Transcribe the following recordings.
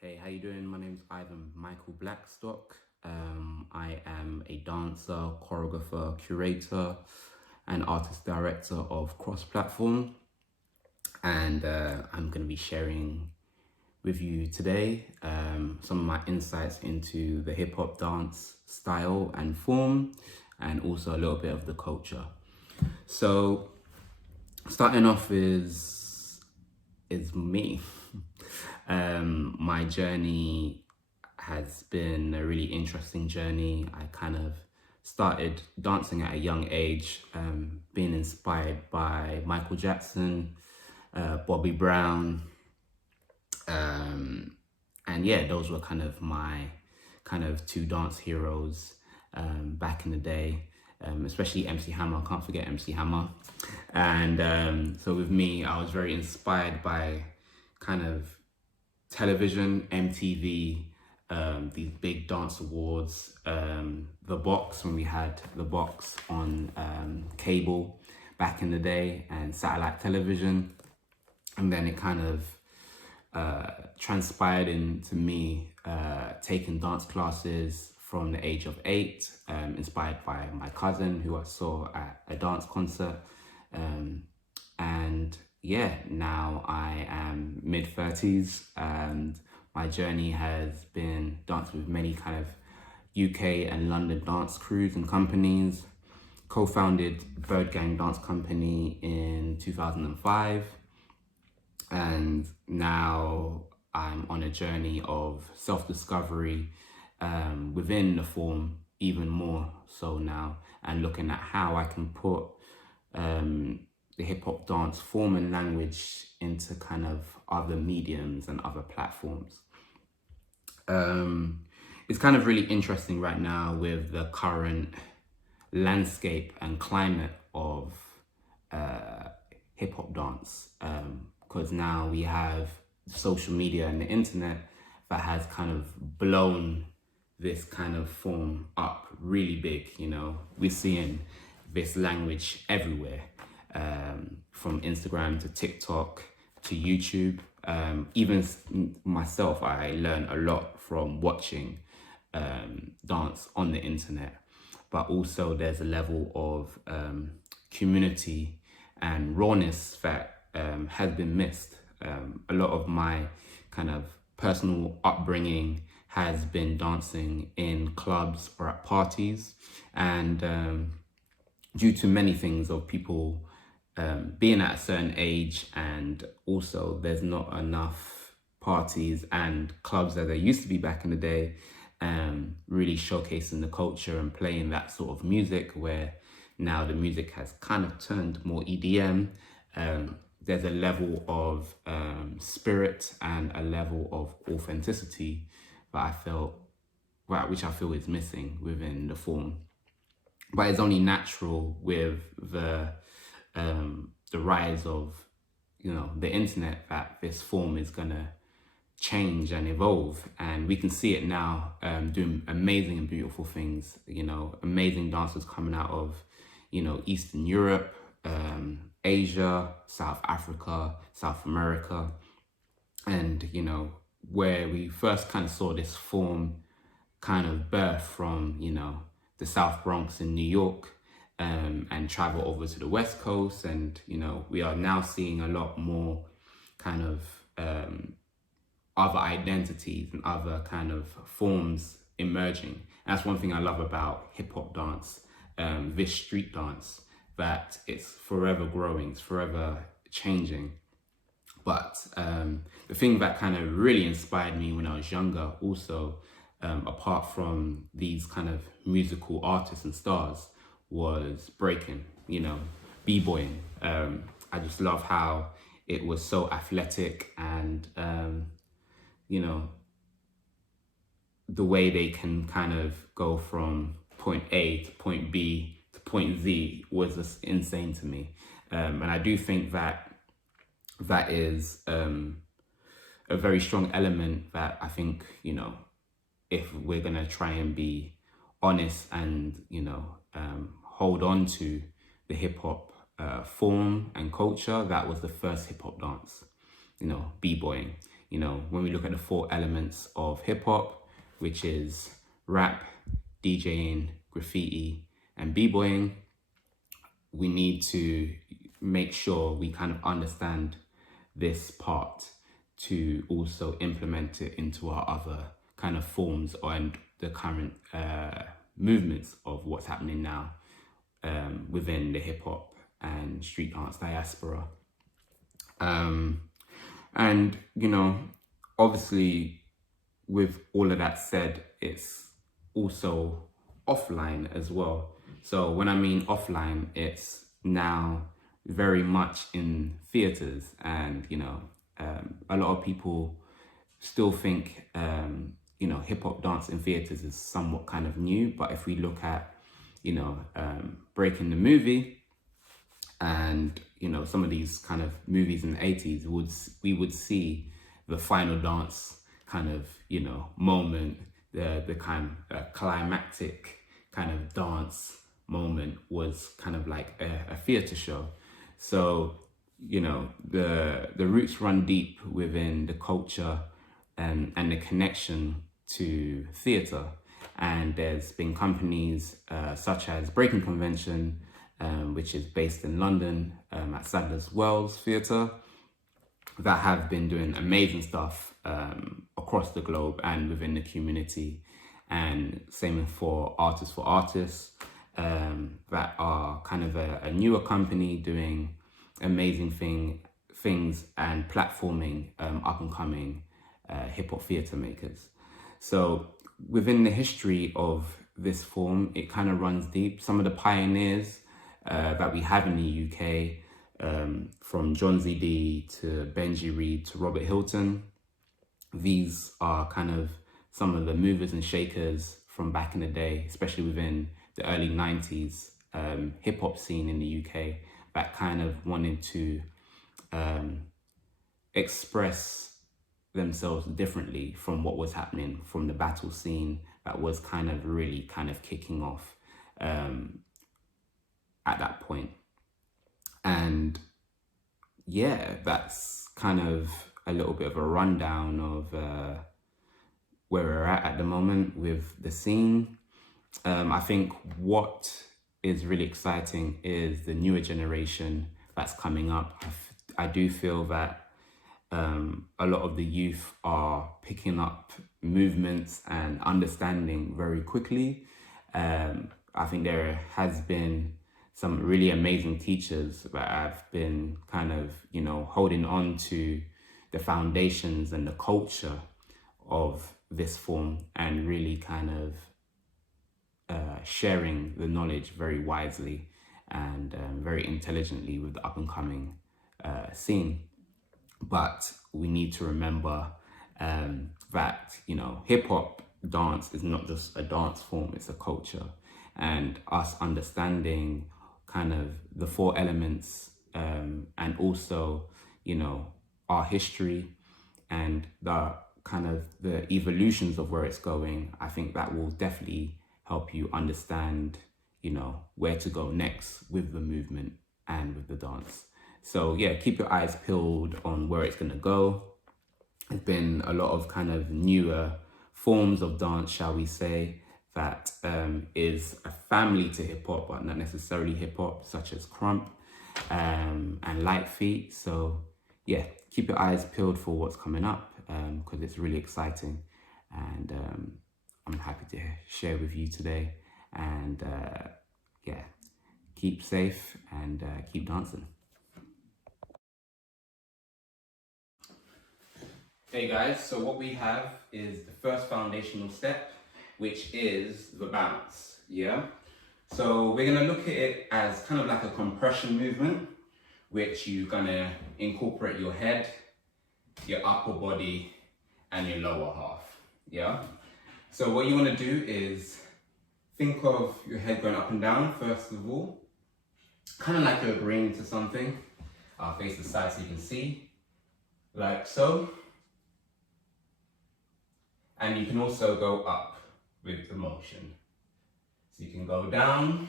Hey, how you doing? My name's Ivan Blackstock. I am a dancer, choreographer, curator, and artist director of Cross Platform. And I'm going to be sharing with you today some of my insights into the hip hop dance style and form, and also a little bit of the culture. So, starting off is me. My journey has been a really interesting journey. I kind of started dancing at a young age, being inspired by Michael Jackson, Bobby Brown, and yeah, those were kind of my two dance heroes back in the day, especially MC Hammer. I can't forget MC Hammer. And so with me, I was very inspired by kind of television, MTV, these big dance awards, the box, when we had the box on cable back in the day, and satellite television. And then it kind of transpired into me taking dance classes from the age of 8, inspired by my cousin who I saw at a dance concert. And yeah, now I am mid-30s, and my journey has been dancing with many kind of UK and London dance crews and companies. Co-founded Bird Gang Dance Company in 2005, and now I'm on a journey of self-discovery within the form even more so now, and looking at how I can put the hip-hop dance form and language into kind of other mediums and other platforms. It's kind of really interesting right now with the current landscape and climate of hip-hop dance, because now we have social media and the internet that has kind of blown this kind of form up really big. We're seeing this language everywhere, from Instagram to TikTok to YouTube. Even myself, I learn a lot from watching dance on the internet, but also there's a level of community and rawness that has been missed. A lot of my kind of personal upbringing has been dancing in clubs or at parties, and due to many things of people being at a certain age, and also there's not enough parties and clubs as there used to be back in the day, really showcasing the culture and playing that sort of music, where now the music has kind of turned more EDM. There's a level of spirit and a level of authenticity that which I feel is missing within the form. But it's only natural with the rise of the internet that this form is gonna change and evolve, and we can see it now doing amazing and beautiful things. Amazing dancers coming out of Eastern Europe, Asia, South Africa, South America, and where we first kind of saw this form kind of birth from the South Bronx in New York, and travel over to the West Coast, and we are now seeing a lot more kind of other identities and other kind of forms emerging. And that's one thing I love about hip hop dance, this street dance, that it's forever growing, it's forever changing. But the thing that kind of really inspired me when I was younger also, apart from these kind of musical artists and stars, was breaking, b-boying. I just love how it was so athletic, and the way they can kind of go from point A to point B to point Z was just insane to me. And I do think that is a very strong element that I think, if we're gonna try and be honest and, hold on to the hip hop form and culture, that was the first hip hop dance, b-boying. you know, when we look at the 4 elements of hip hop, which is rap, DJing, graffiti, and b-boying, we need to make sure we kind of understand this part to also implement it into our other kind of forms and the current movements of what's happening now within the hip hop and street dance diaspora. And, you know, obviously with all of that said, it's also offline as well. So when I mean offline, it's now very much in theaters, and, you know, a lot of people still think, you know, hip hop dance in theaters is somewhat kind of new. But if we look at, you know, Breaking the movie and, you know, some of these kind of movies in the 80s, we would see the final dance kind of, you know, moment, the kind of climactic kind of dance moment was kind of like a theater show. So, you know, the roots run deep within the culture and the connection to theatre. And there's been companies such as Breaking Convention, which is based in London at Sadler's Wells Theatre, that have been doing amazing stuff across the globe and within the community. And same for Artists, that are kind of a newer company doing amazing things and platforming up and coming hip hop theatre makers. So within the history of this form, it kind of runs deep. Some of the pioneers that we have in the UK, from John ZD to Benji Reed to Robert Hilton, these are kind of some of the movers and shakers from back in the day, especially within the early 90s hip hop scene in the UK, that kind of wanted to express themselves differently from what was happening from the battle scene that was kind of really kind of kicking off at that point. And yeah, that's kind of a little bit of a rundown of where we're at the moment with the scene. I think what is really exciting is the newer generation that's coming up. I do feel that a lot of the youth are picking up movements and understanding very quickly. I think there has been some really amazing teachers that have been kind of, you know, holding on to the foundations and the culture of this form and really kind of sharing the knowledge very wisely and very intelligently with the up and coming scene. But we need to remember that, you know, hip hop dance is not just a dance form, it's a culture. And us understanding kind of the 4 elements and also, you know, our history and the kind of the evolutions of where it's going, I think that will definitely help you understand, you know, where to go next with the movement and with the dance. So yeah, keep your eyes peeled on where it's going to go. There's been a lot of kind of newer forms of dance, shall we say, that is a family to hip hop, but not necessarily hip hop, such as crump and light feet. So yeah, keep your eyes peeled for what's coming up because it's really exciting. And I'm happy to share with you today. And yeah, keep safe and keep dancing. Hey guys, so what we have is the first foundational step, which is the bounce, yeah? So we're gonna look at it as kind of like a compression movement, which you're gonna incorporate your head, your upper body, and your lower half, yeah? So what you wanna do is think of your head going up and down, first of all, kind of like you're agreeing to something. I'll face the side so you can see, like so. And you can also go up with the motion. So you can go down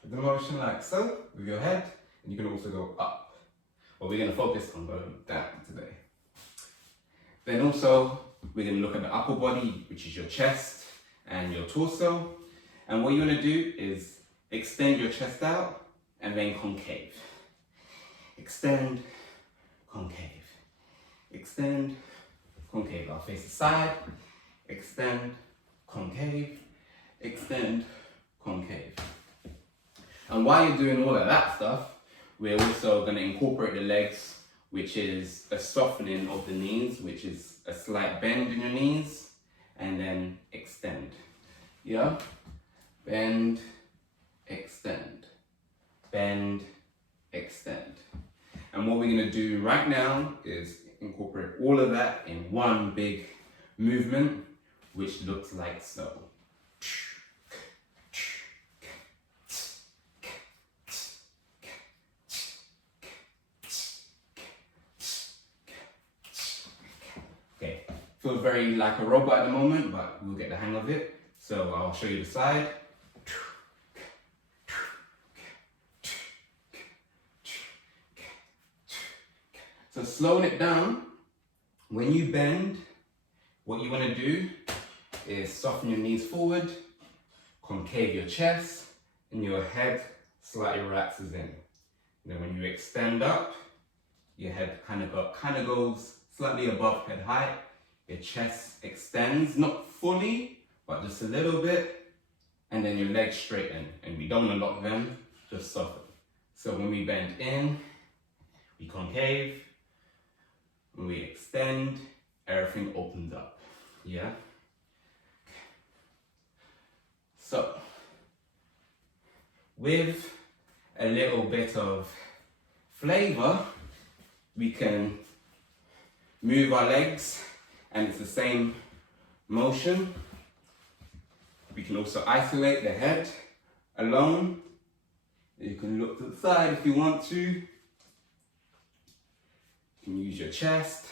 with the motion like so, with your head, and you can also go up. But we're gonna focus on going down today. Then also, we're going to look at the upper body, which is your chest and your torso. And what you want to do is extend your chest out and then concave. Extend, concave. Extend, concave. I'll face the side. Extend, concave. Extend, concave. And while you're doing all of that stuff, we're also going to incorporate the legs, which is a softening of the knees, which is a slight bend in your knees, and then extend. Yeah? Bend, extend. Bend, extend. And what we're going to do right now is incorporate all of that in one big movement, which looks like so. Okay, feels very like a robot at the moment, but we'll get the hang of it. So I'll show you the side. So slowing it down, when you bend, what you want to do is soften your knees forward, concave your chest, and your head slightly relaxes in. And then when you extend up, your head kind of goes slightly above head height. Your chest extends, not fully, but just a little bit. And then your legs straighten. And we don't want to lock them, just soften. So when we bend in, we concave. When we extend, everything opens up. Yeah? So, with a little bit of flavor, we can move our legs, and it's the same motion. We can also isolate the head alone. You can look to the side if you want to. You can use your chest.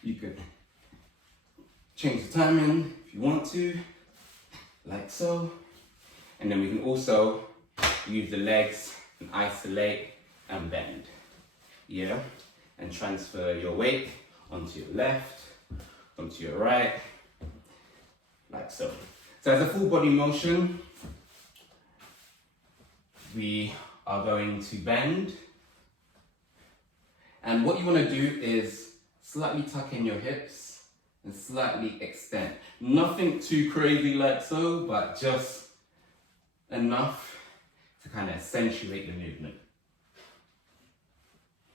You can change the timing if you want to, like so. And then we can also use the legs and isolate and bend. Yeah? And transfer your weight onto your left, onto your right, like so. So as a full body motion, we are going to bend. And what you want to do is slightly tuck in your hips and slightly extend. Nothing too crazy like so, but just enough to kind of accentuate the movement.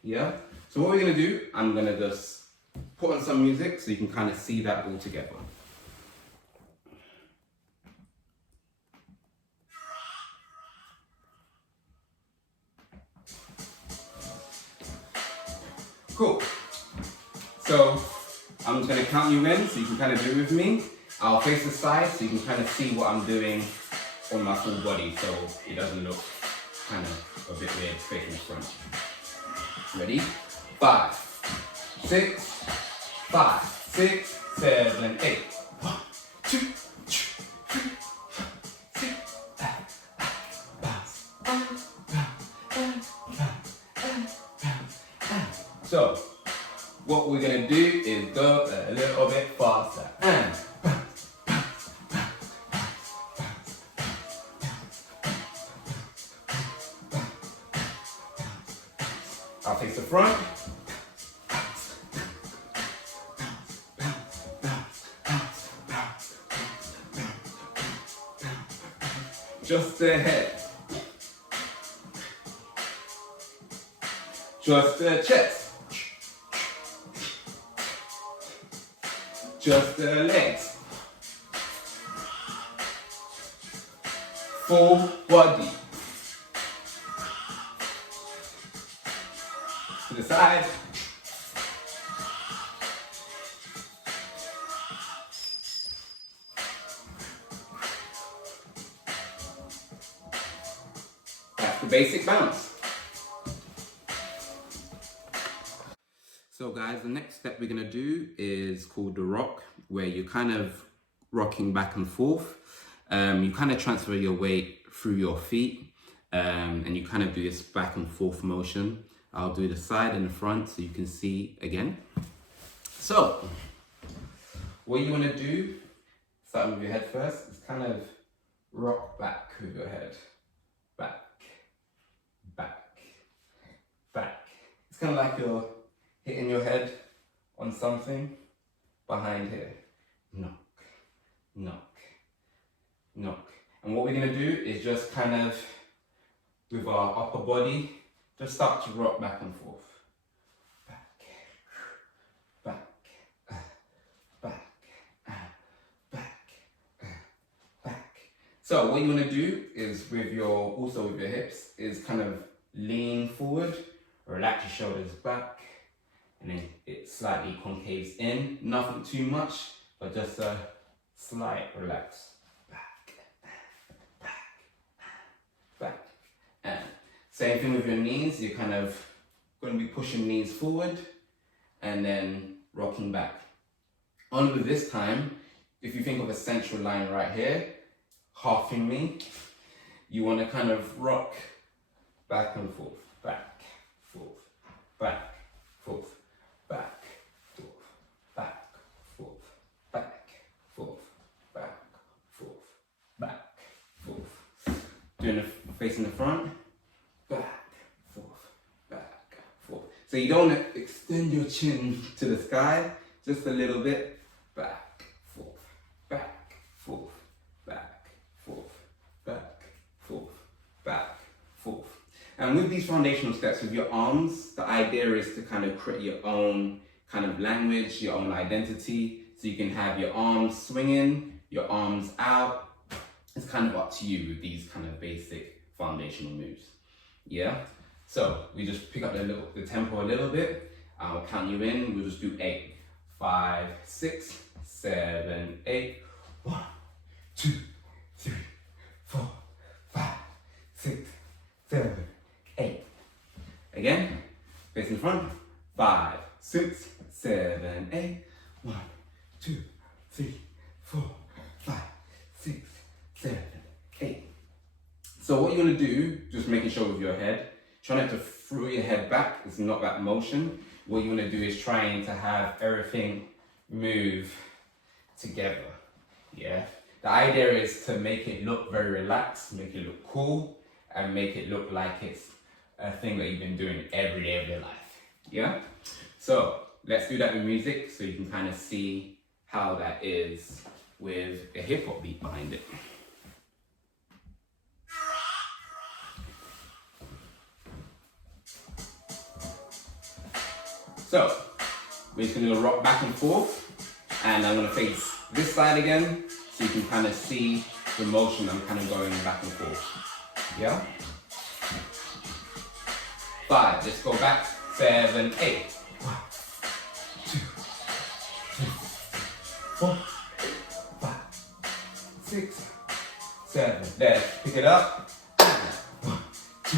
Yeah? So what we're going to do, I'm going to just put on some music so you can kind of see that all together. Cool. So I'm just going to count you in so you can kind of do it with me. I'll face the side so you can kind of see what I'm doing on my full body so it doesn't look kind of a bit weird facing the front. Ready? 5, 6, 5, 6, 7, 8. 1, 2, 3, 6. So, what we're going to do is go a little bit faster. And I'll face the front. Just the head. Just the chest. Just the legs. Full body. To the side. That's the basic bounce. So guys, the next step we're gonna do is called the rock, where you're kind of rocking back and forth. You kind of transfer your weight through your feet, and you kind of do this back and forth motion. I'll do the side and the front so you can see again. So, what you want to do, starting with your head first, is kind of rock back with your head. Back, back, back. It's kind of like you're hitting your head on something behind here. Knock, knock, knock. And what we're going to do is just kind of, with our upper body, just start to rock back and forth. So what you want to do is with your hips is kind of lean forward, relax your shoulders back, and then it slightly concaves in. Nothing too much, but just a slight relax. Back, back, back. And same thing with your knees. You're kind of going to be pushing knees forward and then rocking back. Only with this time, if you think of a central line right here, halving me, you want to kind of rock back and forth, back, forth, back, forth, back, forth, back, forth, back, forth, back, forth, back, forth. Doing the facing the front, back, forth, back, forth. So you don't want to extend your chin to the sky, just a little bit, back, forth, back, forth. And with these foundational steps, with your arms, the idea is to kind of create your own kind of language, your own identity. So you can have your arms swinging, your arms out. It's kind of up to you with these kind of basic foundational moves. Yeah? So we just pick up the tempo a little bit. I'll count you in. We'll just do 8, 5, 6, 7, 8. 1, 2, 3, 4, 5, 6, 7, 8. Again, facing the front. 5, 6, 7, 8. 1, 2, 3, 4, 5, 6, 7, 8. So what you're going to do, just making sure with your head, try not to throw your head back. It's not that motion. What you want to do is trying to have everything move together. Yeah. The idea is to make it look very relaxed, make it look cool, and make it look like it's a thing that you've been doing every day of your life. Yeah? So let's do that with music so you can kind of see how that is with a hip hop beat behind it. So we're just going to rock back and forth, and I'm going to face this side again so you can kind of see the motion. I'm kind of going back and forth. Yeah? 5, let's go back. 7, 8. 1, 2, 3, 4, 5, 6, 7. Let's pick it up. 1, 2,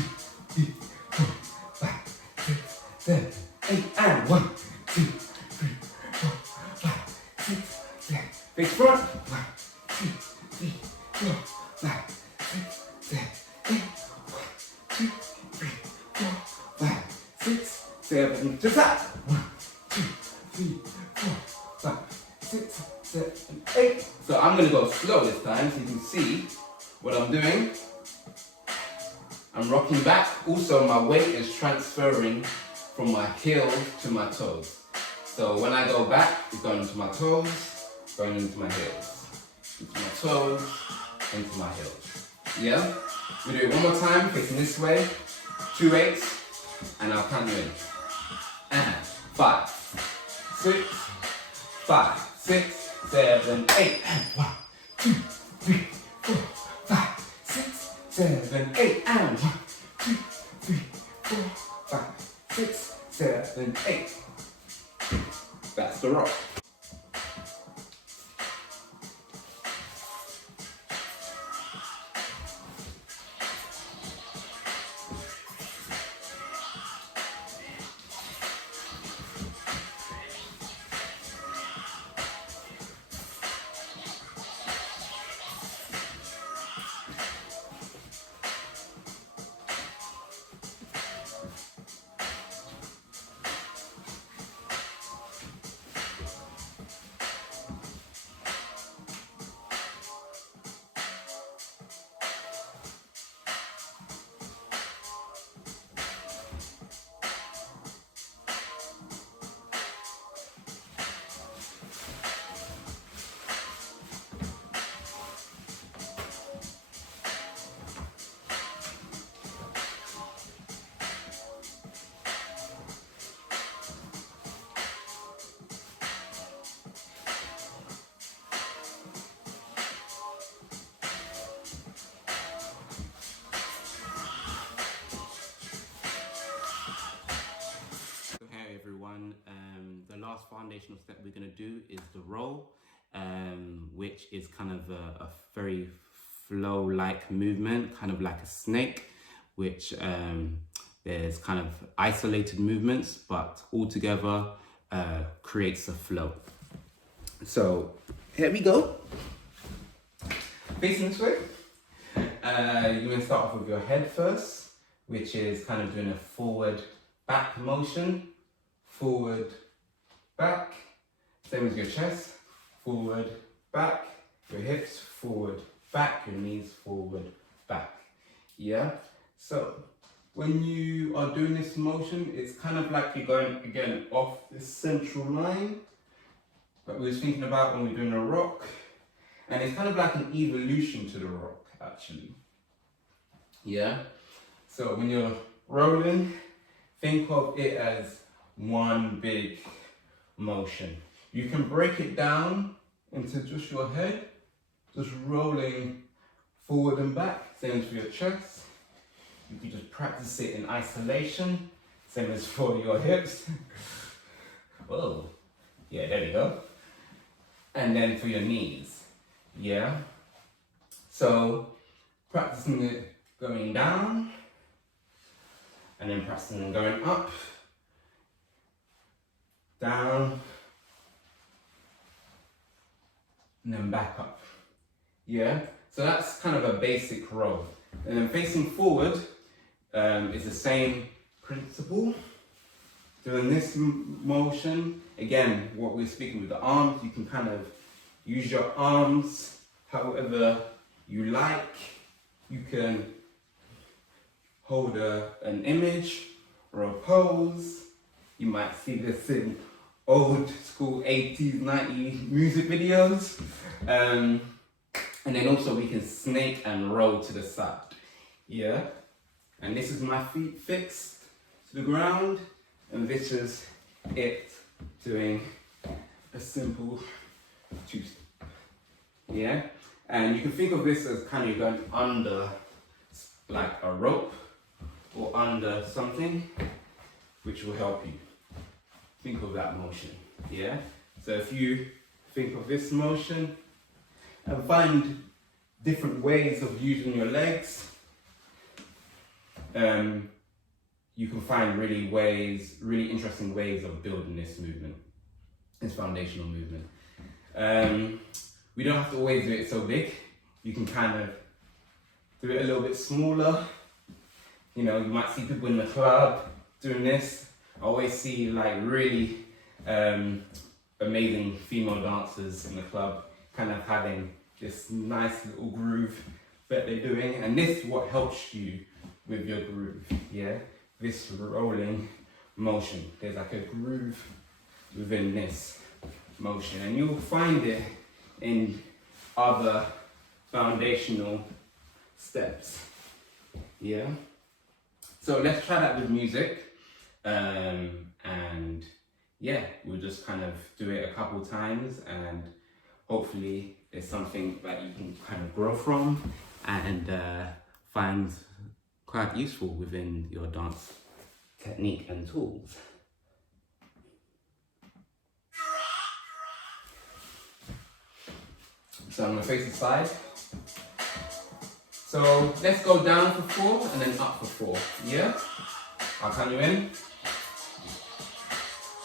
3, 4, 5, 6, 7, 8. And 1, 2, 3, 4, 5, 6, 7. Face front. 1, 2, 3, 4, 5, 6, 7, 8. 1, 2, 3, 4, 5, 6, 7. To that. 1, 2, 3, 4, 5, 6, 7, 8. So I'm going to go slow this time so you can see what I'm doing. I'm rocking back. Also, my weight is transferring from my heel to my toes. So when I go back, it's going into my toes, going into my heels. Into my toes, into my heels. Yeah? We do it one more time, facing this way. 2 8s, and I'll count you in. And 5, 6, 5, 6, 7, 8. And 1, 2, 3, 4, 5, 6, 7, 8. And 1, 2, 3, 4, 5, 6, 7, 8. That's the rock. last foundational step we're going to do is the roll, which is kind of a very flow-like movement, kind of like a snake, which there's kind of isolated movements, but all together creates a flow. So here we go. Facing this way. You're going to start off with your head first, which is kind of doing a forward back motion. Forward, back. Same as your chest. Forward, back. Your hips, forward, back. Your knees, forward, back. Yeah? So when you are doing this motion, it's kind of like you're going again off this central line that we were thinking about when we're doing a rock. And it's kind of like an evolution to the rock, actually. Yeah? So when you're rolling, think of it as one big motion. You can break it down into just your head, just rolling forward and back, same as for your chest. You can just practice it in isolation, same as for your hips. Whoa, yeah, there we go. And then for your knees, yeah? So practicing it going down, and then practicing it going up, down, and then back up, yeah? So that's kind of a basic roll. And then facing forward is the same principle. Doing this motion, again, what we're speaking with the arms, you can kind of use your arms however you like. You can hold an image or a pose. You might see this in old school 80s, 90s music videos. And then also we can snake and roll to the side. Yeah? And this is my feet fixed to the ground. And this is it doing a simple two-step. Yeah? And you can think of this as kind of going under like a rope or under something, which will help you. Think of that motion. Yeah? So if you think of this motion and find different ways of using your legs, you can find really interesting ways of building this movement, this foundational movement. We don't have to always do it so big. You can kind of do it a little bit smaller. You know, you might see people in the club doing this. I always see like really amazing female dancers in the club kind of having this nice little groove that they're doing. And this is what helps you with your groove, yeah? This rolling motion. There's like a groove within this motion. And you'll find it in other foundational steps, yeah? So let's try that with music. And yeah, we'll just kind of do it a couple times, and hopefully there's something that you can kind of grow from and find quite useful within your dance technique and tools. So I'm gonna face the side. So let's go down for 4 and then up for 4, yeah? I'll count you in.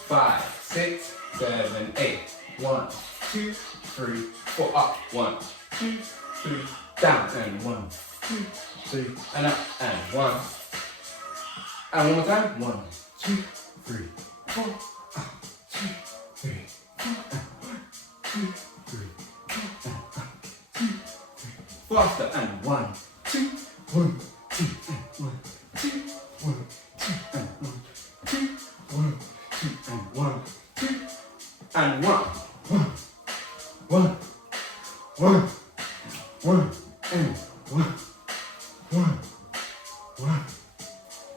5, 6, 7, 8. 1, 2, 3, 4. Up. 1, 2, 3. Down. And 1, 2, 3. And up. And 1. And one more time. 1, 2, 3, 4. Up. 2, 3, 4. 2, 3, 4. Up. 2, 3. Faster. And 1, 2, 1, 2, and 1, 2, 1, 2, and 1, 2, 1, 2, and 1, 2, and 1, 1, 1, 1, 1, and 1, 1, 1,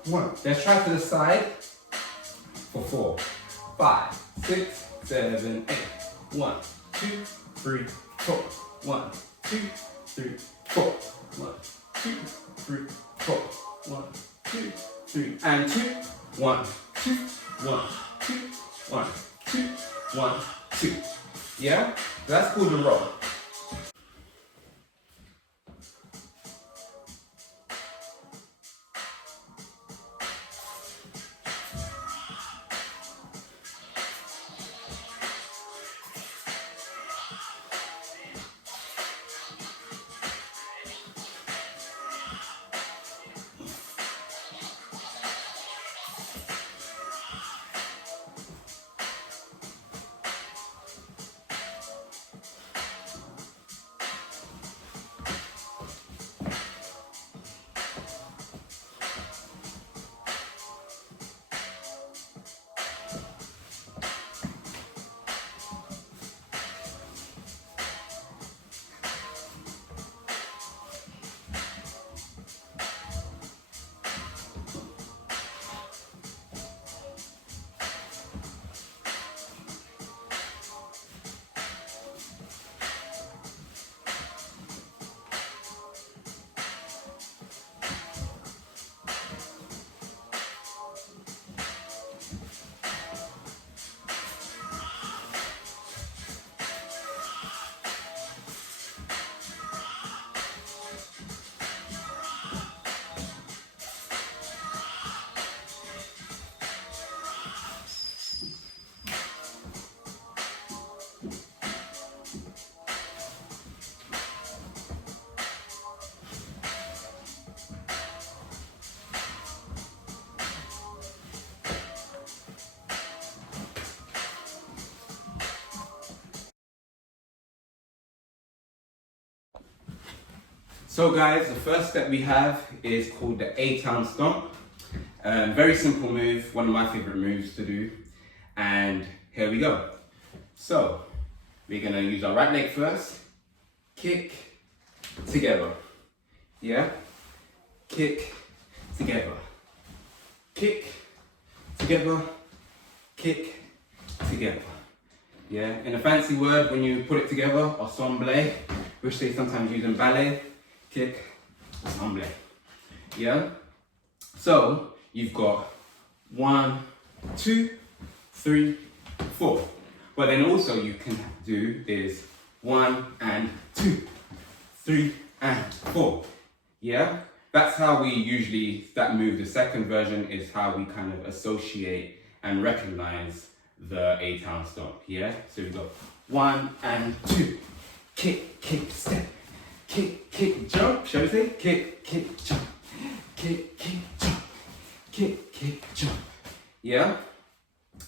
1. Let's try to the side for 4, 5, 6, 7, 8. 1, 2, 3, 4. 1, 2, 3, 4. 1, 2, 3, 4. 1, 2, 3, and 2. 1, 2, 1, 2, 1, 2, 2, 1, 2. Yeah? That's called a roll. So guys, the first step we have is called the A-Town Stomp. Very simple move, one of my favorite moves to do. And here we go. So, we're gonna use our right leg first. Kick, together. Yeah? Kick, together. Kick, together. Kick, together. Yeah? In a fancy word, when you put it together, ensemble, which they sometimes use in ballet. Kick, ensemble. Yeah? So, you've got 1, 2, 3, 4. But then also you can do is 1 and 2, 3 and 4. Yeah? That's how we usually, that move, the second version is how we kind of associate and recognize the A-Town Stomp. Yeah? So we've got 1 and 2. Kick, kick, step. Kick, kick, jump. Shall we say? Kick, kick, jump. Kick, kick, jump. Kick, kick, jump. Yeah?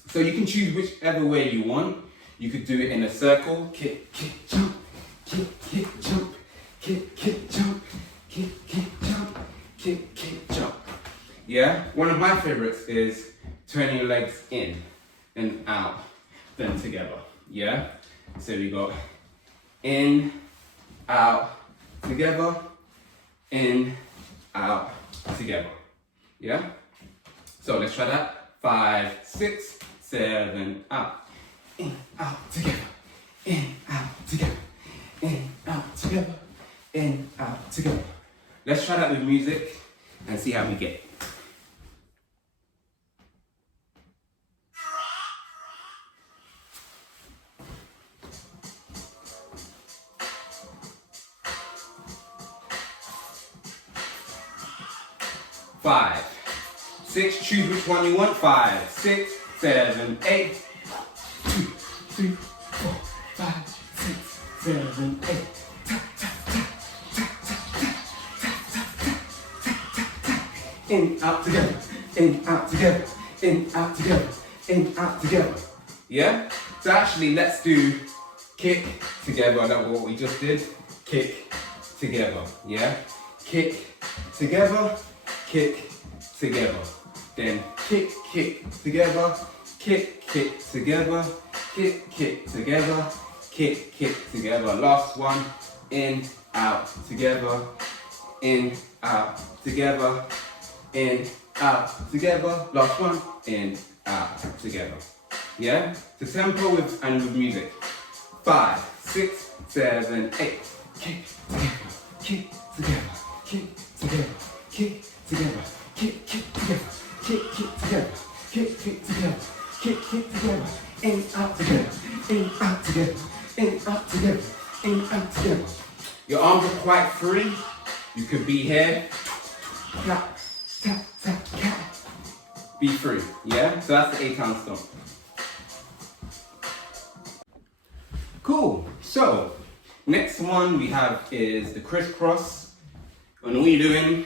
So you can choose whichever way you want. You could do it in a circle. Kick, kick, jump. Kick, kick, jump. Kick, kick, jump. Kick, kick, jump. Kick, kick, jump. Yeah? One of my favorites is turning your legs in and out, then together. Yeah? So we got in, out, together, in, out, together. Yeah? So let's try that. 5, 6, 7, out. In, out, together. In, out, together. In, out, together. In, out, together. Let's try that with music and see how we get. Five, 6, choose which one you want. 5, 6, 7, 8. 2, 3, 4, 5, 6, 7, 8. Tap, tap, tap, tap, tap, tap, tap, tap, tap. In, out, together. In, out, together. In, out, together. In, out, together. Yeah? So actually, let's do kick together. That's what we just did. Kick together. Yeah? Kick together. Kick together. Then kick, kick together. Kick, kick together. Kick, kick together. Kick, kick together. Last one. In, out, together. In, out, together. In, out, together. Last one. In, out, together. Yeah? The tempo with and with music. 5, 6, 7, 8. Kick together. Kick together. Kick together. Kick together. Kick, kick together. Kick, kick together. Kick, kick together. Kick, kick together. in, out, together, in, out, together, in, out, together, in, out, together. Your arms are quite free. You could be here. Clap, tap, tap, tap. Be free, yeah? So that's the 8-count stomp. Cool, so next one we have is the Criss Cross. And all you're doing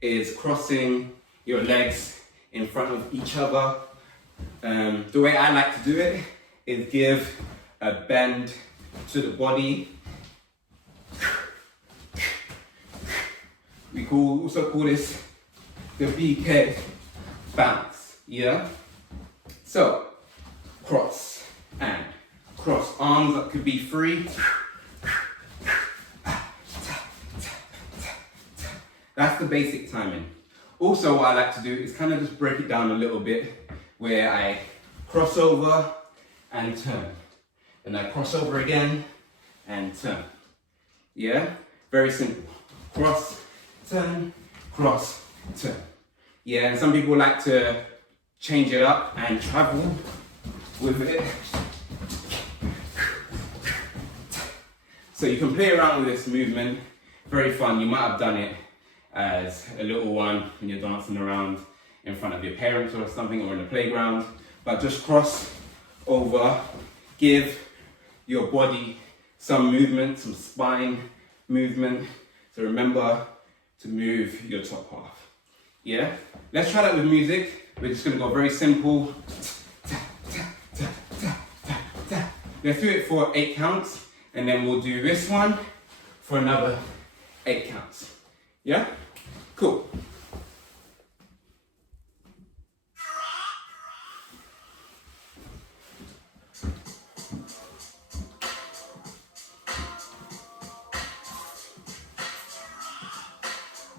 is crossing your legs in front of each other. The way I like to do it is give a bend to the body. We also call this the BK bounce, yeah? So, cross and cross. Arms that could be free. That's the basic timing. Also, what I like to do is kind of just break it down a little bit, where I cross over and turn. Then I cross over again and turn. Yeah? Very simple. Cross, turn, cross, turn. Yeah, and some people like to change it up and travel with it. So you can play around with this movement. Very fun. You might have done it as a little one when you're dancing around in front of your parents or something, or in the playground. But just cross over, give your body some movement, some spine movement. So remember to move your top half. Yeah? Let's try that with music. We're just gonna go very simple. Let's do it for 8 counts, and then we'll do this one for another 8 counts. Yeah? Cool.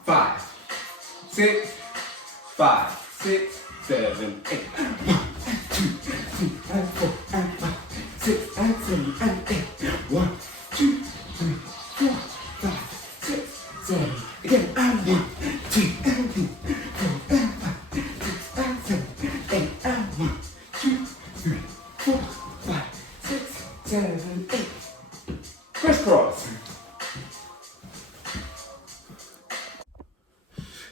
Five, 6, 5, 6, 7, 8. 1, 2, 3, 4, 5, 6, 7, 8. 1, 2, 3, 4, 5, 6, 7. Again, and 1, 2, 3, 4, 5, 6, 7, 8. And 1, 2, 3, 4, 5, 6, 7, 8. Criss Cross.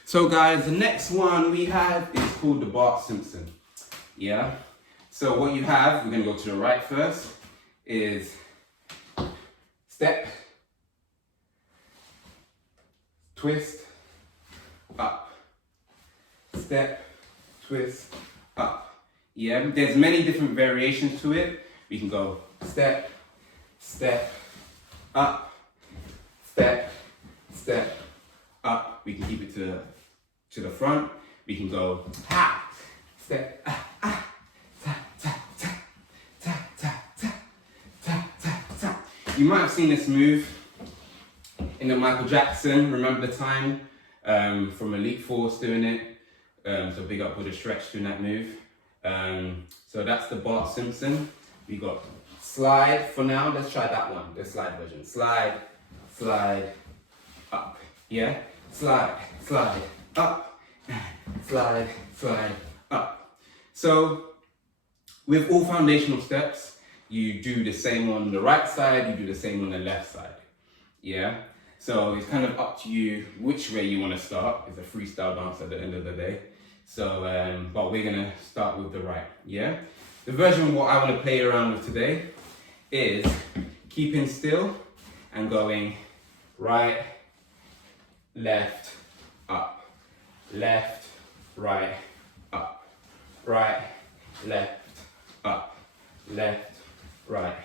So guys, the next one we have is called the Bart Simpson. Yeah? So what you have, we're gonna go to the right first, is step, twist, up. Step, twist, up. Yeah? There's many different variations to it. We can go step, step, up, step, step, up. We can keep it to the front. We can go ha, step, ta, ta, ta, ta, ta, ta, ta, ta, ta. You might have seen this move in the Michael Jackson, remember the time, from Elite Force doing it. So big up with a stretch doing that move. So that's the Bart Simpson. We got slide for now. Let's try that one, the slide version. Slide, slide, up. Yeah? Slide, slide, up, slide, slide, up. So with all foundational steps, you do the same on the right side, you do the same on the left side. Yeah? So it's kind of up to you which way you want to start. It's a freestyle dance at the end of the day. So, but we're gonna start with the right, yeah? The version of what I want to play around with today is keeping still and going right, left, up, left, right, up, right, left, up, left, right,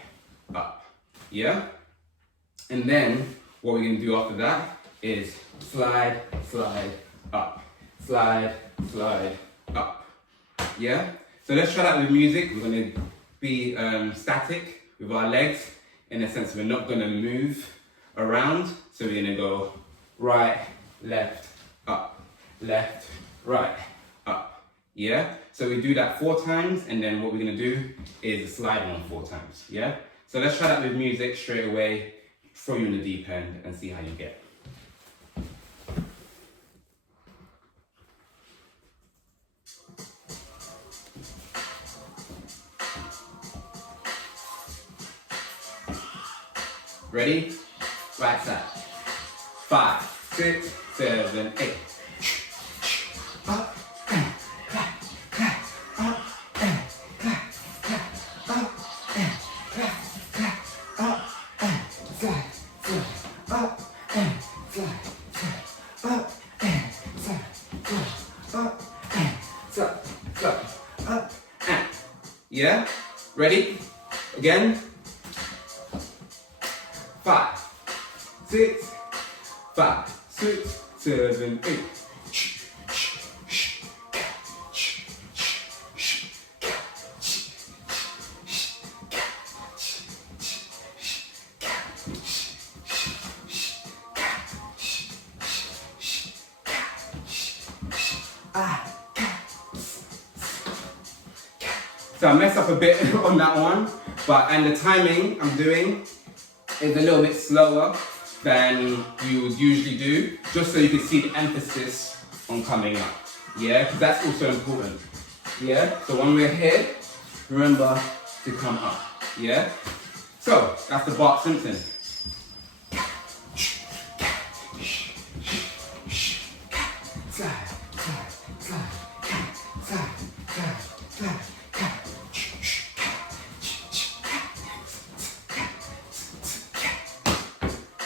up, yeah? And then what we're gonna do after that is slide, slide, up, slide, slide, up, yeah? So let's try that with music. We're gonna be static with our legs, in a sense we're not gonna move around. So we're gonna go right, left, up, left, right, up, yeah? So we do that 4 times, and then what we're gonna do is a slide one 4 times, yeah? So let's try that with music straight away, throw you in the deep end and see how you get. Ready? Right side. 5, 6, 7, 8. Up and clap, clap, up and clap, clap, up and clap, clap, up and slide, slide, up and slide, slide, up and slide, slide, up and slide, slide, up and. Yeah? Ready? Again. 5, 6, 5, 6, 7, 8. So I messed up a bit on that one, and the timing I'm doing is a little bit slower than you would usually do, just so you can see the emphasis on coming up. Yeah, because that's also important. Yeah, so when we're here, remember to come up. Yeah, so that's the Bart Simpson.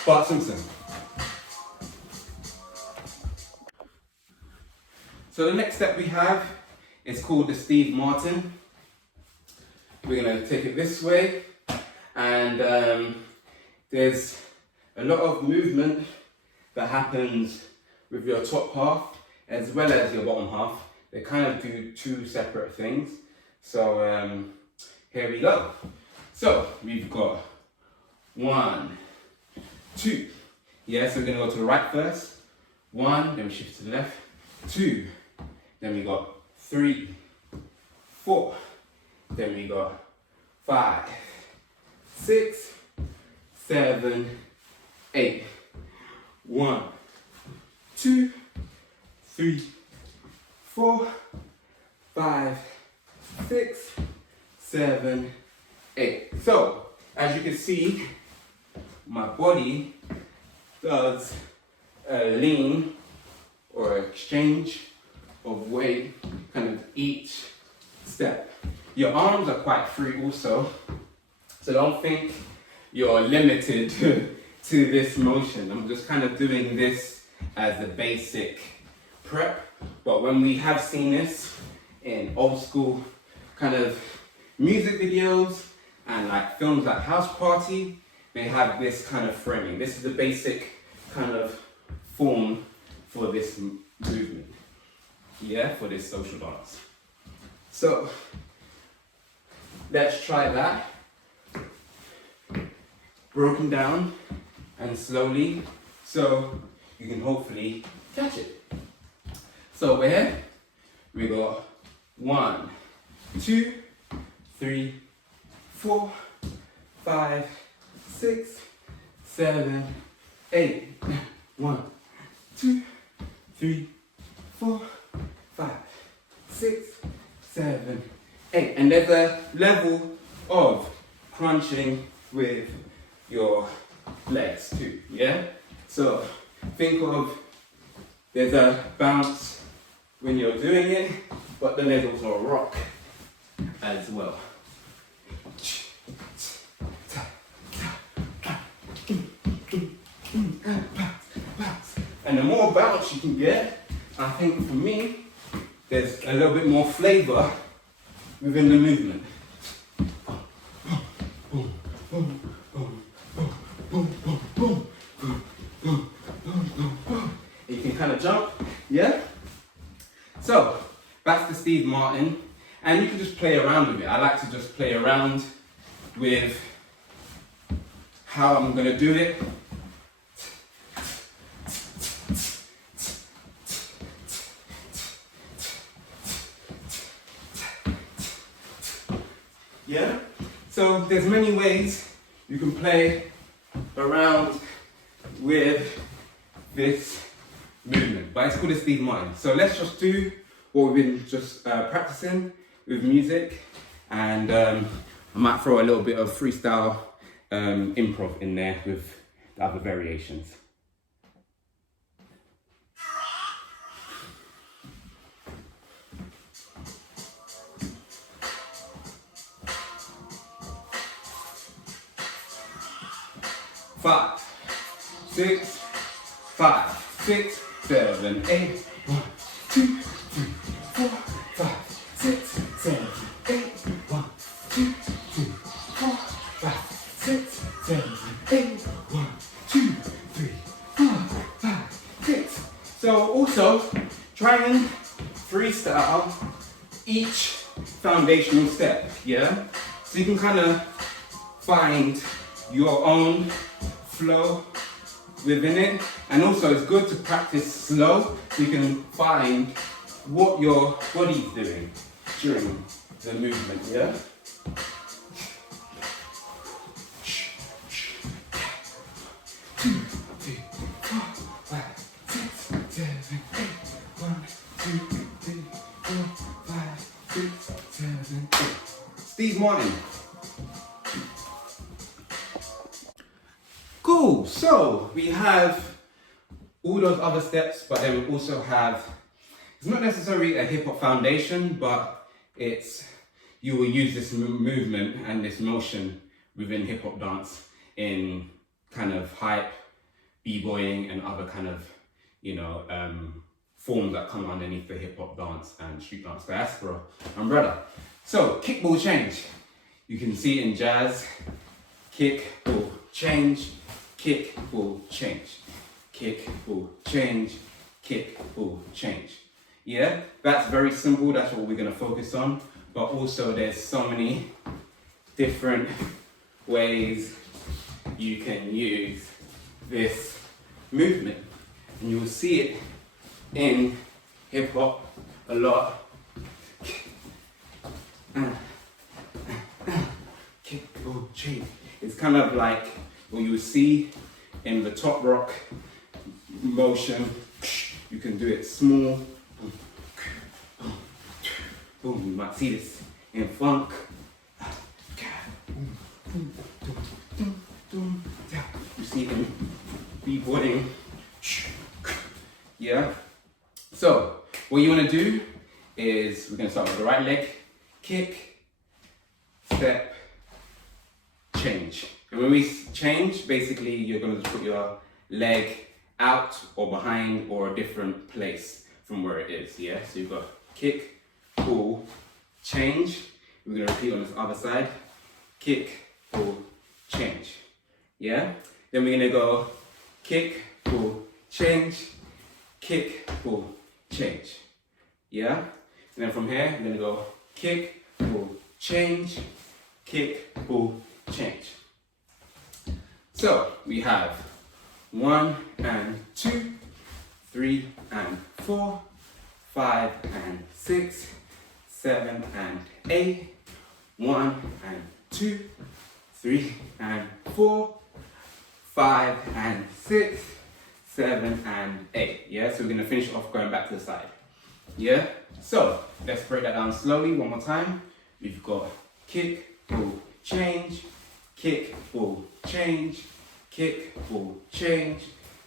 Bart Simpson. So the next step we have is called the Steve Martin. We're going to take it this way, and there's a lot of movement that happens with your top half as well as your bottom half. They kind of do two separate things. So here we go. So we've got 1, 2. Yeah, so we're going to go to the right first. 1, then we shift to the left. 2, then we got 3, 4, then we got 5, 6, 7, 8. 1, 2, 3, 4, 5, 6, 7, 8. So, as you can see, my body does a lean or exchange of weight kind of each step. Your arms are quite free also, so don't think you're limited to this motion. I'm just kind of doing this as a basic prep, but when we have seen this in old school kind of music videos and like films like House Party, they have this kind of framing. This is the basic kind of form for this movement, yeah, for this social dance. So let's try that, broken down and slowly, so you can hopefully catch it. So we're here, we got 1, 2, 3, 4, 5, 6, 7, 8. 1, 2, 3, 4, 5, 6, 7, 8. And there's a level of crunching with your legs too, yeah? So think of, there's a bounce when you're doing it, but then there's also a rock as well. And the more bounce you can get, I think for me, there's a little bit more flavor within the movement. You can kind of jump, yeah? So, that's the Steve Martin, and you can just play around with it. I like to just play around with how I'm going to do it. Yeah? So there's many ways you can play around with this movement, but it's called a Steve Martin. So let's just do what we've been just practicing with music, and I might throw a little bit of freestyle improv in there with the other variations. Five, six, 5, 6, 7, 8. 1, 2, 3, 4, 5, 6, 7, 8. 1, 2, 3, 4, 5, 6, 7, 8. 1, 2, 3, 4, 5, 6. So also try and freestyle each foundational step, yeah? So you can kind of find your own flow within it, and also it's good to practice slow so you can find what your body's doing during the movement, yeah? Two, 3, 4, 5, 6, 7, 8. 1, 2, 3, 4, 5, 6, 7, 8. Steve Martin. Cool, so we have all those other steps, but then we also have, it's not necessarily a hip hop foundation, but you will use this movement and this motion within hip hop dance in kind of hype, b-boying and other kind of, forms that come underneath the hip hop dance and street dance diaspora umbrella. So, kick, ball, change. You can see in jazz, kick, ball, change, kick, ball, change, kick, ball, change, kick, ball, change. Yeah, that's very simple, that's what we're gonna focus on, but also there's so many different ways you can use this movement. And you'll see it in hip hop a lot. Kick, ball, change. It's kind of like what you see in the top rock motion. You can do it small. Boom, you might see this in funk. You see it in b-boying. Yeah? So, what you want to do is, we're going to start with the right leg. Kick, step, change. And when we change, basically you're going to put your leg out or behind or a different place from where it is, yeah? So you've got kick, pull, change. We're going to repeat on this other side. Kick, pull, change, yeah? Then we're going to go kick, pull, change, kick, pull, change, yeah? And then from here, we're going to go kick, pull, change, kick, pull, change. So we have 1 and 2, 3 and 4, 5 and 6, 7 and 8, 1 and 2, 3 and 4, 5 and 6, 7 and 8. Yeah, so we're gonna finish off going back to the side. Yeah, so let's break that down slowly one more time. We've got kick, pull, change, kick, pull, change, kick, pull, change,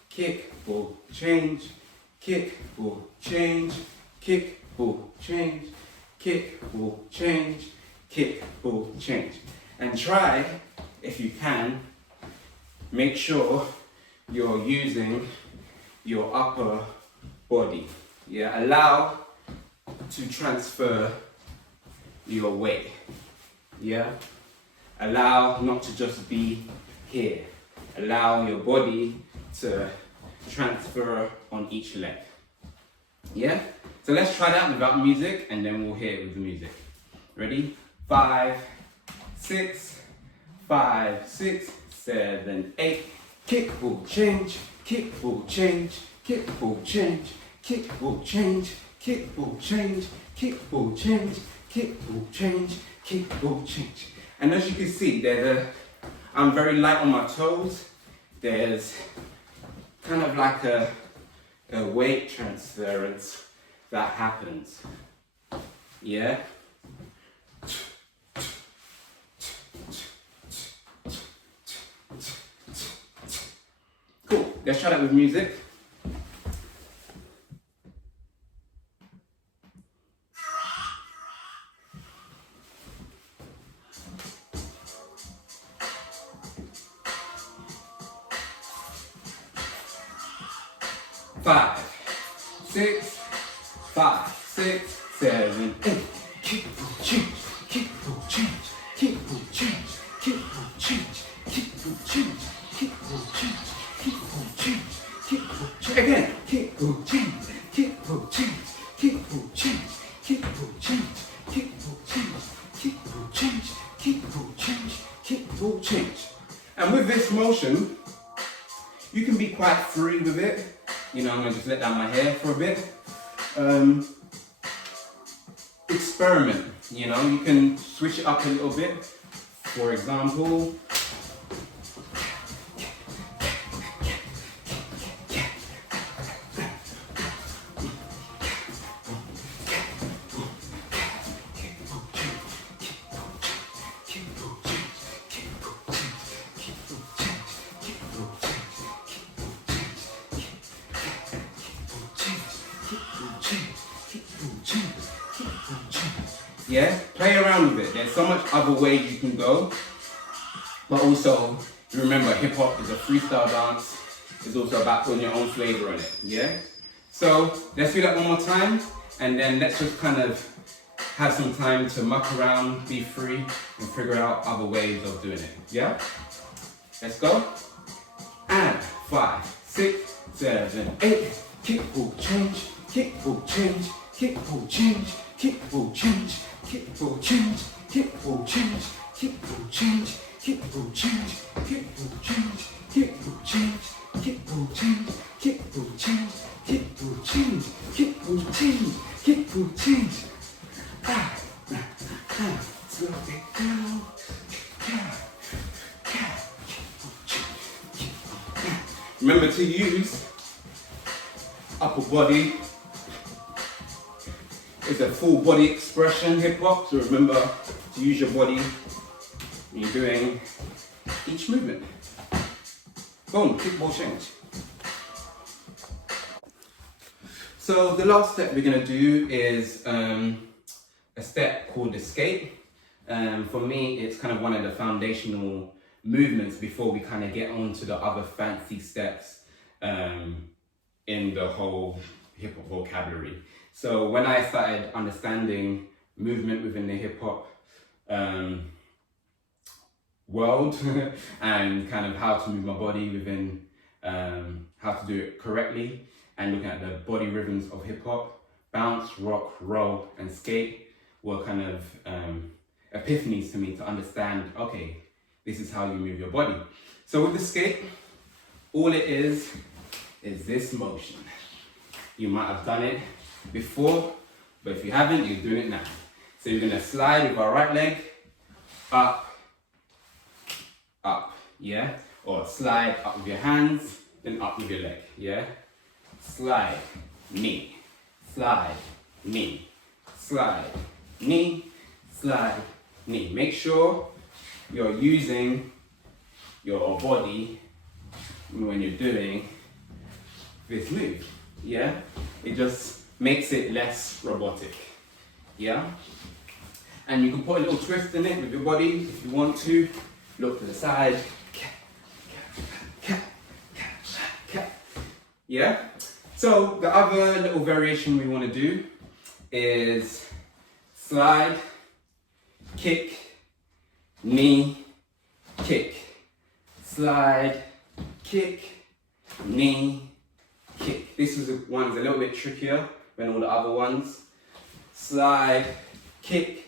kick, pull, change, kick, pull, change, kick, pull, change, kick, pull, change, kick, pull, change. And try, if you can, make sure you're using your upper body. Yeah, allow to transfer your weight. Yeah, allow not to just be here. Allow your body to transfer on each leg. Yeah, so let's try that without music and then we'll hear it with the music. Ready? 5, 6, 5, 6, 7, 8. Kick, pull, change, kick, pull, change, kick, pull, change, kick, pull, change, kick, pull, change, kick, pull, change, kick, pull, change, kick, pull, change. And as you can see, I'm very light on my toes. There's kind of like a weight transference that happens. Yeah? let's try that with music. Five, six, 5, 6, 7, 8. Keep will change, keep will change, keep will change, keep will change, keep will change, keep will change, keep will change, keep will change. Again, keep will change, keep will change, keep will change, keep will change, keep will change, keep will change, keep will change, keep will change. And with this motion, you can be quite free with it. You know, I'm gonna just let down my hair for a bit. Experiment, you know, you can switch it up a little bit. For example, yeah, play around with it. There's so much other ways you can go, but also remember, hip hop is a freestyle dance. It's also about putting your own flavor on it. Yeah. So let's do that one more time, and then let's just kind of have some time to muck around, be free, and figure out other ways of doing it. Yeah. Let's go. And 5, 6, 7, 8. Kick will change. Kick will change. Kick will change. Kick will change. Kick will change, kick will change, kick will change, kick will change, kick will change, kick will change, kick will change, kick will change, kick will change, kick will change, kick will change. Slow it down. Remember to use upper body. It's a full body expression hip hop, so remember to use your body when you're doing each movement. Boom, kick will change. So the last step we're going to do is a step called escape. For me, it's kind of one of the foundational movements before we kind of get on to the other fancy steps in the whole hip hop vocabulary. So when I started understanding movement within the hip hop world and kind of how to move my body within how to do it correctly, and looking at the body rhythms of hip hop, bounce, rock, roll, and skate were kind of epiphanies to me to understand, okay, this is how you move your body. So with the skate, all it is this motion. You might have done it before, but if you haven't, you're doing it now. So you're going to slide with our right leg, up, yeah? Or slide up with your hands, then up with your leg, yeah? Slide, knee, slide, knee, slide, knee, slide, knee. Make sure you're using your body when you're doing this move, yeah? It just makes it less robotic, yeah? And you can put a little twist in it with your body if you want to. Look to the side, yeah? So the other little variation we want to do is slide, kick, knee, kick, slide, kick, knee, kick. This one's a little bit trickier than all the other ones. Slide, kick,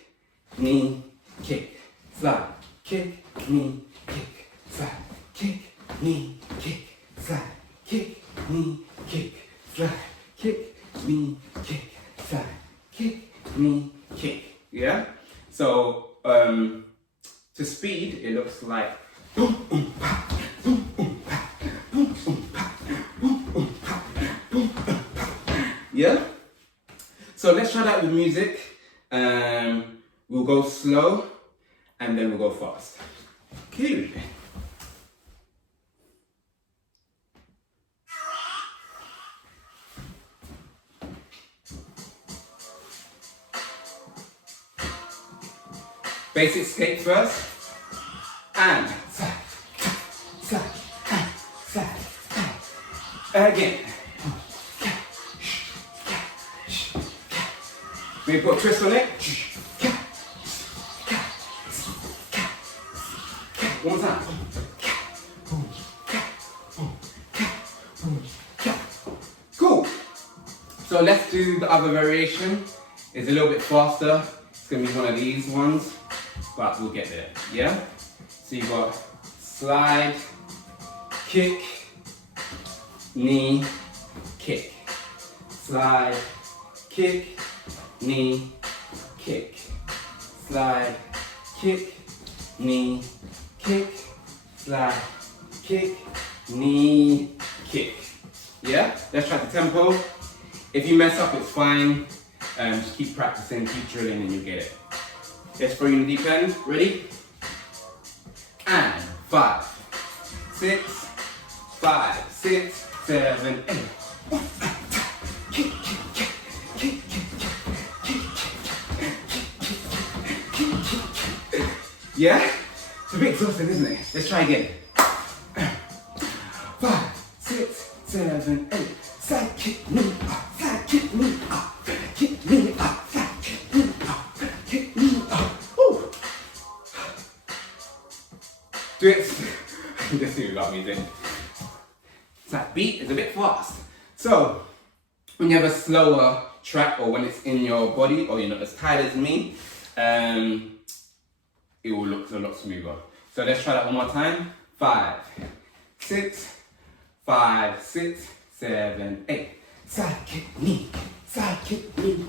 knee, kick, slide, kick, knee, kick, slide, kick, knee, kick, slide, kick, knee, kick, slide, kick, knee, kick, slide, kick, knee, kick. Yeah? So to speed, it looks like boom, boom, pa, boom, boom, pa, boom, boom, pa, boom, boom, pa, boom, boom, pa. Yeah? So let's try that with music. We'll go slow and then we'll go fast. Cute. Basic skate first. And side, side, side, again. We put a twist on it. One more time. Cool. So let's do the other variation. It's a little bit faster. It's gonna be one of these ones, but we'll get there. Yeah. So you've got slide, kick, knee, kick. Slide, kick, knee, kick. Slide, kick, knee, kick. Slide, kick, knee, kick. Yeah? Let's try the tempo. If you mess up, it's fine. Just keep practicing, keep drilling, and you'll get it. Let's throw you in the deep end. Ready? And 5, 6, 5, 6, 7, 8. Yeah? It's a bit exhausting, isn't it? Let's try again. 5, 6, 7, 8. Side kick me up, side kick me up, kick me up, side kick me up, kick me up. Woo! Do it. This thing got me doing. That beat is a bit fast. So when you have a slower track, or when it's in your body, or you're not as tired as me, it will look a lot smoother. So let's try that one more time. 5, 6, 5, 6, 7, 8. Side kick, knee, side kick, knee,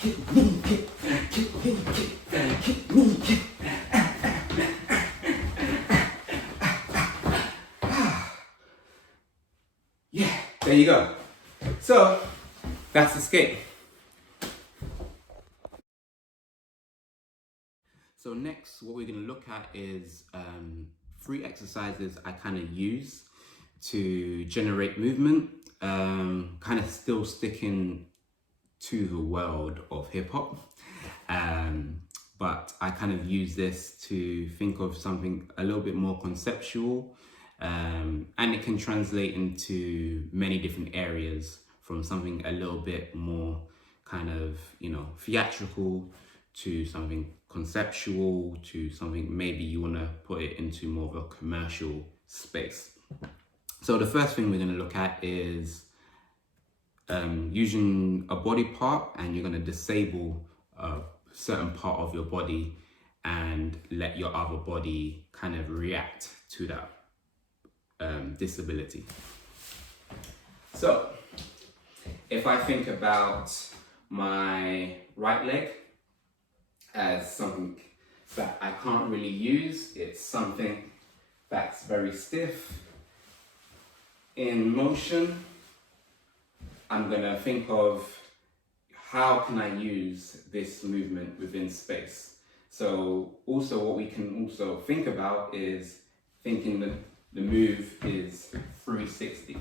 kick, knee, kick, kick, knee, kick, kick, knee, kick. Yeah, there you go. So that's the skate. So next, what we're going to look at is 3 exercises I kind of use to generate movement, kind of still sticking to the world of hip hop. But I kind of use this to think of something a little bit more conceptual, and it can translate into many different areas, from something a little bit more kind of, theatrical, to something conceptual, to something maybe you want to put it into more of a commercial space. So the first thing we're going to look at is using a body part, and you're going to disable a certain part of your body and let your other body kind of react to that disability. So if I think about my right leg as something that I can't really use, it's something that's very stiff in motion, I'm gonna think of how can I use this movement within space. So also what we can also think about is thinking that the move is 360.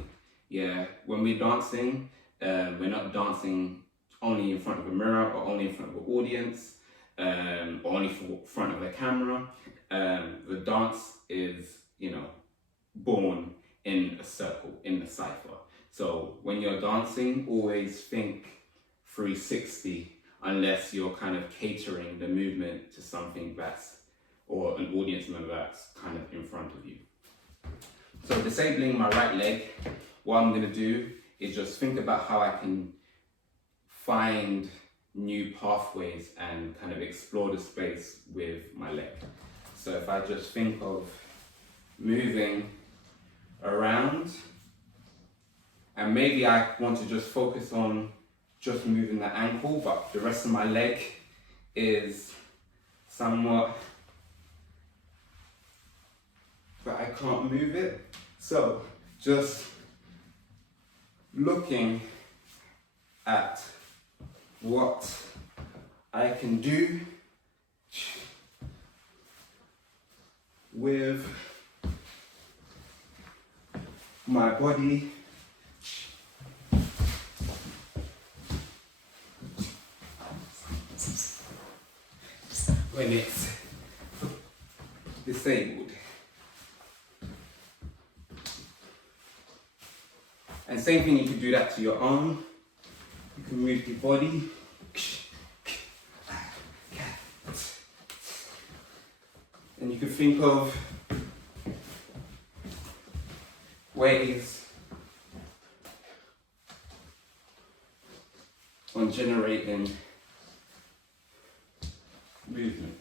Yeah, when we're dancing, we're not dancing only in front of a mirror, or only in front of an audience, or only in front of a camera. The dance is, born in a circle, in a cipher. So when you're dancing, always think 360, unless you're kind of catering the movement to something or an audience member that's kind of in front of you. So disabling my right leg, what I'm gonna do is just think about how I can find new pathways and kind of explore the space with my leg. So if I just think of moving around, and maybe I want to just focus on just moving the ankle, but the rest of my leg is somewhat, but I can't move it. So just looking at what I can do with my body when it's disabled. And same thing, you can do that to your arm. You can move your body. And you can think of ways on generating movement.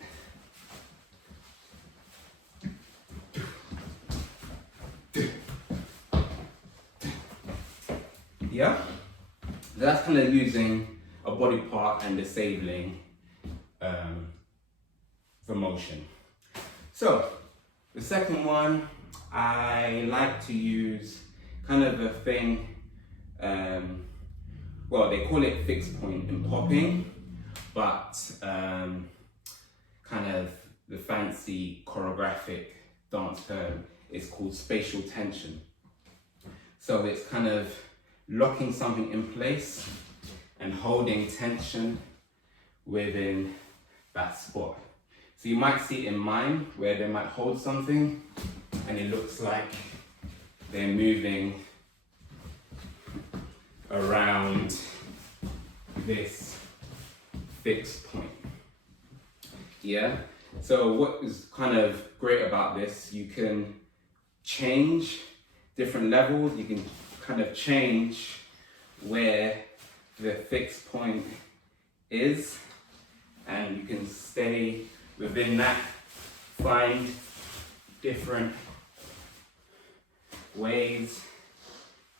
Yeah? That's kind of using a body part and disabling the motion. So, the second one, I like to use kind of a thing, well, they call it fixed point in popping, but kind of the fancy choreographic dance term is called spatial tension. So it's kind of locking something in place and holding tension within that spot. So you might see it in mime where they might hold something and it looks like they're moving around this fixed point. Yeah? So what is kind of great about this, you can change different levels, you can kind of change where the fixed point is, and you can stay within that, find different ways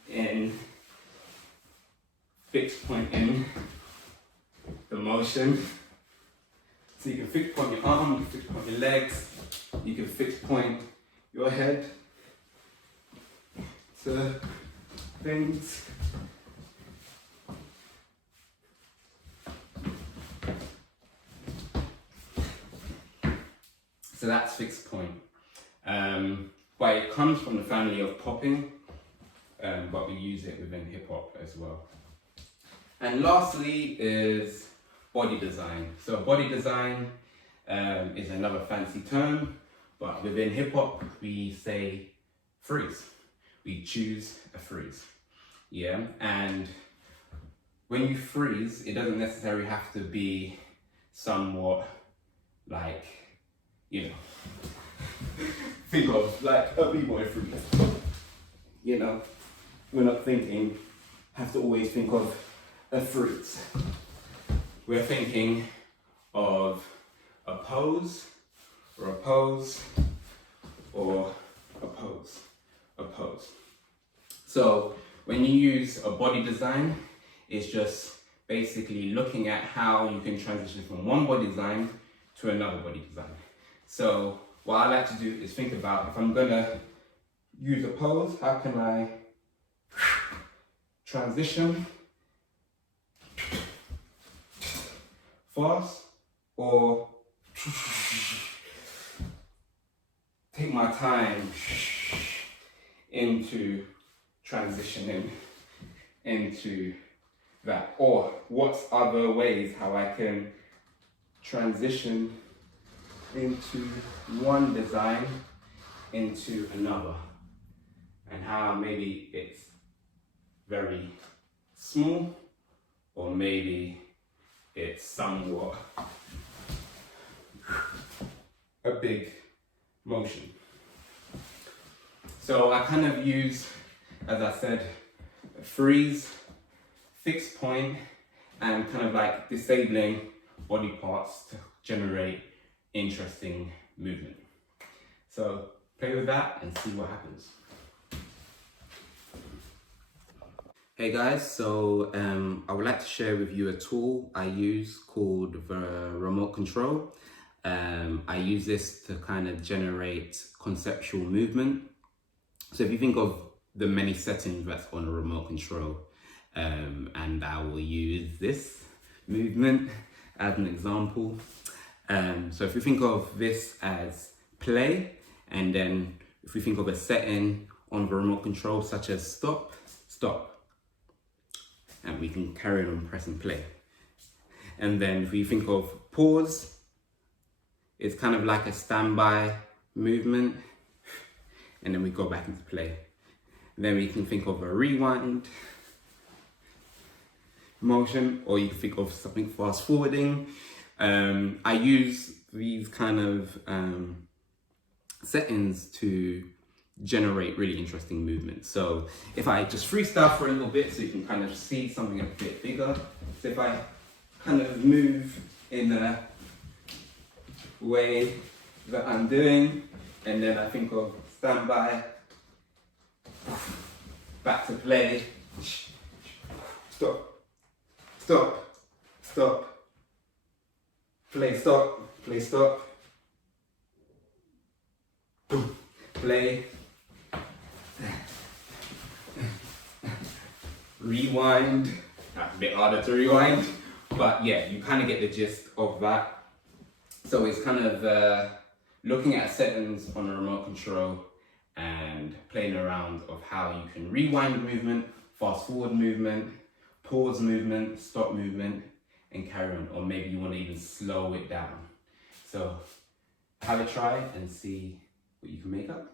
in fixed point in the motion. So you can fixed point your arm, you can fixed point your legs, you can fixed point your head to things. So that's fixed point. But it comes from the family of popping, but we use it within hip hop as well. And lastly is body design. So body design is another fancy term, but within hip hop we say freeze. We choose a freeze. Yeah, and when you freeze, it doesn't necessarily have to be somewhat like, you know, think of like a b-boy freeze. You know, we're not thinking, have to always think of a freeze. We're thinking of a pose, or a pose, or a pose, a pose. So when you use a body design, it's just basically looking at how you can transition from one body design to another body design. So what I like to do is think about, if I'm gonna use a pose, how can I transition fast, or take my time into transitioning into that, or what's other ways how I can transition into one design into another, and how maybe it's very small, or maybe it's somewhat a big motion. So I kind of use, as I said, a freeze, fixed point, and kind of like disabling body parts to generate interesting movement. So play with that and see what happens. Hey guys, so I would like to share with you a tool I use called the remote control. I use this to kind of generate conceptual movement. So if you think of the many settings that's on a remote control, and I will use this movement as an example. So if you think of this as play, and then if we think of a setting on the remote control such as stop, stop, and we can carry on pressing play. And then if we think of pause, it's kind of like a standby movement, and then we go back into play. Then we can think of a rewind motion, or you can think of something fast forwarding. I use these kind of settings to generate really interesting movements. So if I just freestyle for a little bit so you can kind of see something a bit bigger. So if I kind of move in a way that I'm doing, and then I think of standby, back to play, stop, stop, stop, play, stop, play, stop, play, rewind. That's a bit harder to rewind, but yeah, you kind of get the gist of that. So it's kind of looking at settings on a remote control and playing around of how you can rewind movement, fast forward movement, pause movement, stop movement, and carry on. Or maybe you want to even slow it down. So have a try and see what you can make up.